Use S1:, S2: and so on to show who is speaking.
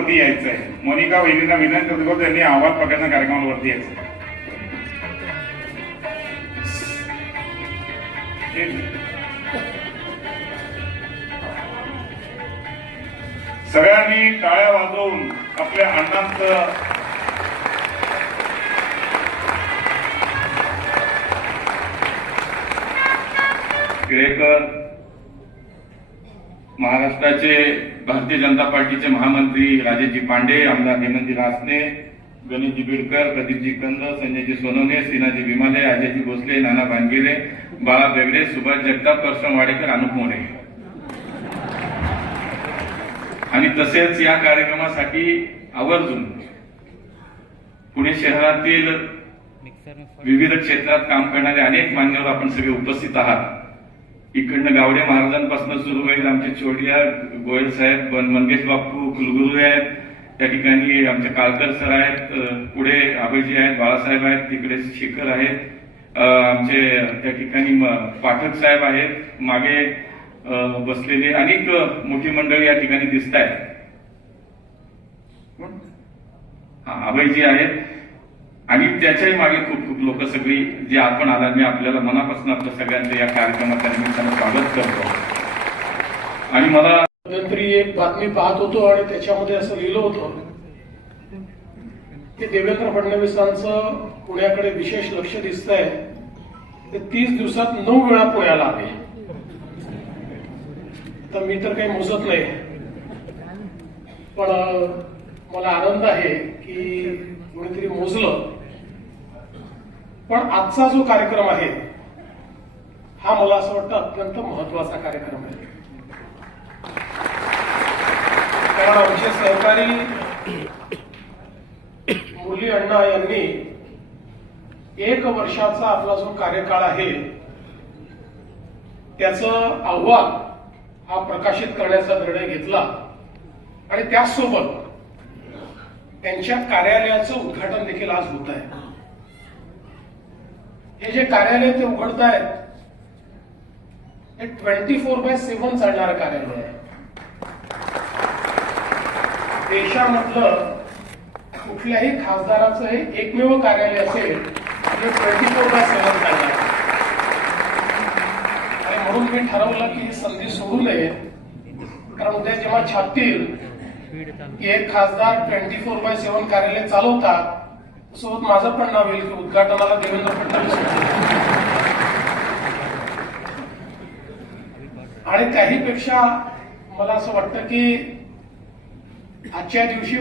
S1: सर्वांनी वरती यायचं आहे. मोनिका वहिनींना विनंती करतो की त्यांनी आवाज पकडण्या कार्यक्रमाला वरती यायचं. सगळ्यांनी टाळ्या वाजवून आपल्या अण्णांचं टिळेकर महाराष्ट्राचे भारतीय जनता पार्टीचे महामंत्री राजेशजी पांडे आमदार हेमंतजी रासने गणेशजी बिडकर प्रदीपजी कंद संजयजी सोनवणे सिनाजी विमाले अजयजी भोसले नाना भानगिरे बाळा बेगडे सुभाष जगताप परशुराम वाडेकर अनुप मोरे. आणि तसेच या कार्यक्रमासाठी आवर्जून पुणे शहरातील विविध क्षेत्रात काम करणारे अनेक मान्यवर आपण सगळे उपस्थित आहात. इकडनं गावडे महाराजांपासून सुरू होईल आमचे छोडिया गोयल साहेब मंगेश बापू कुलगुरू आहेत. त्या ठिकाणी आमचे काळकर सर आहेत पुढे आबेजी आहेत बाळासाहेब आहेत तिकडे शेखर आहेत. आमचे त्या ठिकाणी पाठक साहेब आहेत. मागे बसलेले अनेक मोठी मंडळी या ठिकाणी दिसत आहेत हा आबेजी आहेत. आणि त्याच्याही मागे खूप खूप लोक सगळी जे आपण आला मी आपल्याला मनापासून आपल्या सगळ्यांचं या कार्यक्रमाच्या निमित्तानं स्वागत करतो. आणि मला
S2: मध्यंतरी एक बातमी पाहत होतो आणि त्याच्यामध्ये असं लिहिलं होतं की देवेंद्र फडणवीसांचं पुण्याकडे विशेष लक्ष दिसतंय. ते तीस दिवसात नऊ वेळा पुण्याला आले. तर मी तर काही मोजत नाही. पण मला आनंद आहे की कोणीतरी मोजलं. पण आजचा जो कार्यक्रम आहे हा मला असं वाटतं अत्यंत महत्त्वाचा कार्यक्रम आहे. कारण आमचे सहकारी मुरली अण्णा यांनी एक वर्षाचा आपला जो कार्यकाळ आहे त्याचं अहवाल हा प्रकाशित करण्याचा निर्णय घेतला. आणि त्याचसोबत त्यांच्या कार्यालयाचं उद्घाटन देखील आज होत आहे. हे जे कार्यालय ते उघडत आहेत हे ट्वेंटी फोर बाय सेव्हन चालणारं कार्यालय आहे देशामधलं कुठल्याही खासदाराचं हे एकमेव कार्यालय असेल जे ट्वेंटी फोर बाय सेव्हन चालणार आहे. आणि म्हणून मी ठरवलं की ही संधी सोडू नये कारण उद्या जेव्हा छापतील की एक खासदार ट्वेंटी फोर बाय सेव्हन कार्यालय चालवतात सोबत माझं पण नाव येईल की उद्घाटनाला देवेंद्र फडणवीस होते. आणि त्याहीपेक्षा मला असं वाटतं की आजच्या दिवशी